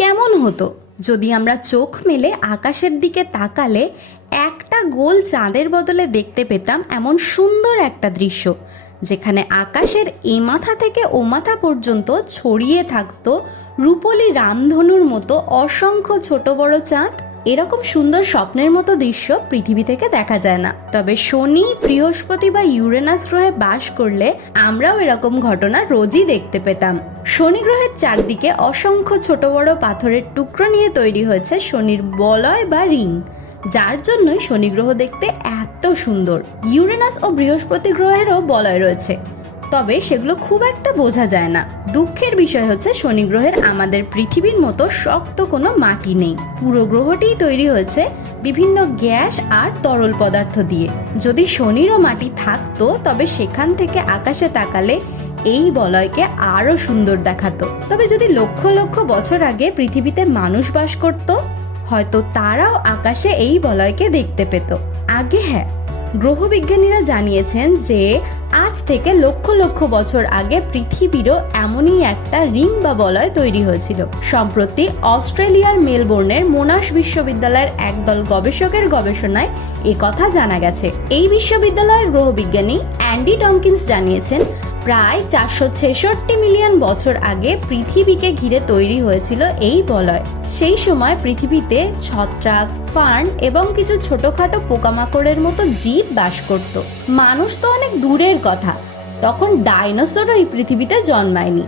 কেমন হতো যদি আমরা চোখ মেলে আকাশের দিকে তাকালে একটা গোল চাঁদের বদলে দেখতে পেতাম এমন সুন্দর একটা দৃশ্য, যেখানে আকাশের এ মাথা থেকে ও মাথা পর্যন্ত ছড়িয়ে থাকতো রূপলি রামধনুর মতো অসংখ্য ছোট বড় চাঁদ। এরকম সুন্দর স্বপ্নের মতো দৃশ্য পৃথিবী থেকে দেখা যায় না। তবে শনি, বৃহস্পতি বা ইউরেনাস গ্রহে বাস করলে আমরাও এরকম ঘটনা রোজই দেখতে পেতাম। শনি গ্রহের চারদিকে অসংখ্য ছোট বড় পাথরের টুকরো নিয়ে তৈরি হয়েছে শনির বলয় বা রিং, যার জন্যই শনি গ্রহ দেখতে এত সুন্দর। ইউরেনাস ও বৃহস্পতি গ্রহেরও বলয় রয়েছে, তবে সেগুলো খুব একটা বোঝা যায় না। দুঃখের বিষয় হচ্ছে শনি গ্রহের আমাদের পৃথিবীর মতো শক্ত কোনো মাটি নেই। পুরো গ্রহটিই তৈরি হয়েছে বিভিন্ন গ্যাস আর তরল পদার্থ দিয়ে। যদি শনিরও মাটি থাকতো তবে সেখান থেকে আকাশে তাকালে এই বলয়কে আরো সুন্দর দেখাতো। তবে যদি লক্ষ লক্ষ বছর আগে পৃথিবীতে মানুষ বাস করত, হয়তো তারাও আকাশে এই বলয়কে দেখতে পেত। আগে হ্যাঁ, গ্রহবিজ্ঞানীরা জানিয়েছেন যে আজ থেকে লক্ষ লক্ষ বছর আগে পৃথিবীরও এমনই একটা রিং বা বলয় তৈরি হয়েছিল। সম্প্রতি অস্ট্রেলিয়ার মেলবোর্নের মোনাশ বিশ্ববিদ্যালয়ের একদল গবেষকের গবেষণায় এ কথা জানা গেছে। এই বিশ্ববিদ্যালয়ের গ্রহবিজ্ঞানী অ্যান্ডি টমকিন্স জানিয়েছেন, প্রায় 466 মিলিয়ন বছর আগে পৃথিবীকে ঘিরে তৈরি হয়েছিল এই বলয়। সেই সময় পৃথিবীতে ছত্রাক, ফার্ন এবং কিছু ছোটখাটো পোকামাকড়ের মতো জীব বাস করত। মানুষ তো অনেক দূরের কথা, তখন ডাইনোসরও এই পৃথিবীতে জন্মায়নি,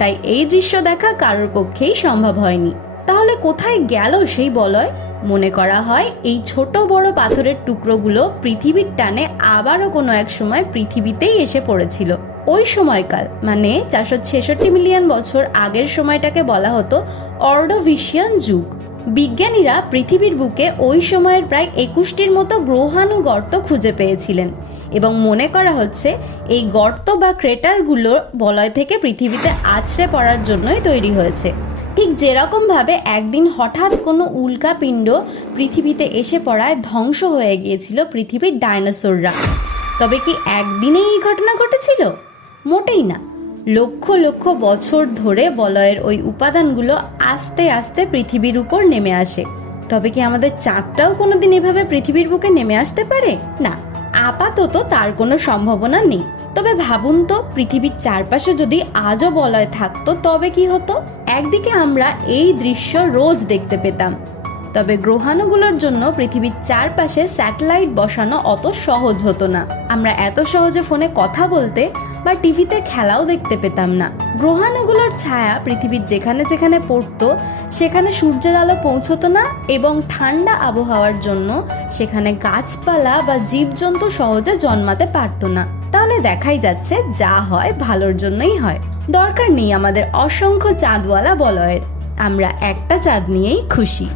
তাই এই দৃশ্য দেখা কারোর পক্ষেই সম্ভব হয়নি। তাহলে কোথায় গেল সেই বলয়? মনে করা হয় এই ছোট বড় পাথরের টুকরোগুলো পৃথিবীর টানে আবারও কোনো এক সময় পৃথিবীতেই এসে পড়েছিল। ওই সময়কাল মানে 466 মিলিয়ন বছর আগের সময়টাকে বলা হতো অর্ডোভিশিয়ান যুগ। বিজ্ঞানীরা পৃথিবীর বুকে ওই সময়ের প্রায় 21টির মতো গ্রহাণু গর্ত খুঁজে পেয়েছিলেন এবং মনে করা হচ্ছে এই গর্ত বা ক্রেটারগুলো বলয় থেকে পৃথিবীতে আছড়ে পড়ার জন্যই তৈরি হয়েছে। ঠিক যেরকম ভাবে একদিন হঠাৎ কোনো উল্কাপিণ্ড পৃথিবীতে এসে পড়ায় ধ্বংস হয়ে গিয়েছিল পৃথিবীর ডাইনোসররা, তবে কি একদিনেই এই ঘটনা ঘটেছিল? মোটেই না। লক্ষ লক্ষ বছর ধরে বলয়ের ওই উপাদানগুলো আস্তে আস্তে পৃথিবীর উপর নেমে আসে। তবে কি আমাদের চাঁদটাও কোনোদিন এভাবে পৃথিবীর বুকে নেমে আসতে পারে? না, আপাতত তার কোনো সম্ভাবনা নেই। তবে ভাবুন তো, পৃথিবীর চারপাশে যদি আজও বলয় থাকতো তবে কি হতো? একদিকে আমরা এই দৃশ্য রোজ দেখতে পেতাম, তবে গ্রহাণুগুলোর জন্য পৃথিবীর চারপাশে স্যাটেলাইট বসানো অত সহজ হতো না। আমরা এত সহজে ফোনে কথা বলতে বা টিভিতে খেলাও দেখতে পেতাম না। গ্রহাণুগুলোর ছায়া পৃথিবীর যেখানে যেখানে পড়তো সেখানে সূর্যের আলো পৌঁছতো না এবং ঠান্ডা আবহাওয়ার জন্য সেখানে গাছপালা বা জীবজন্তু সহজে জন্মাতে পারতো না। তাহলে দেখাই যাচ্ছে যা হয় ভালোর জন্যই হয়। দরকার নেই আমাদের অসংখ্য চাঁদওয়ালা বলয়ের, আমরা একটা চাঁদ নিয়েই খুশি।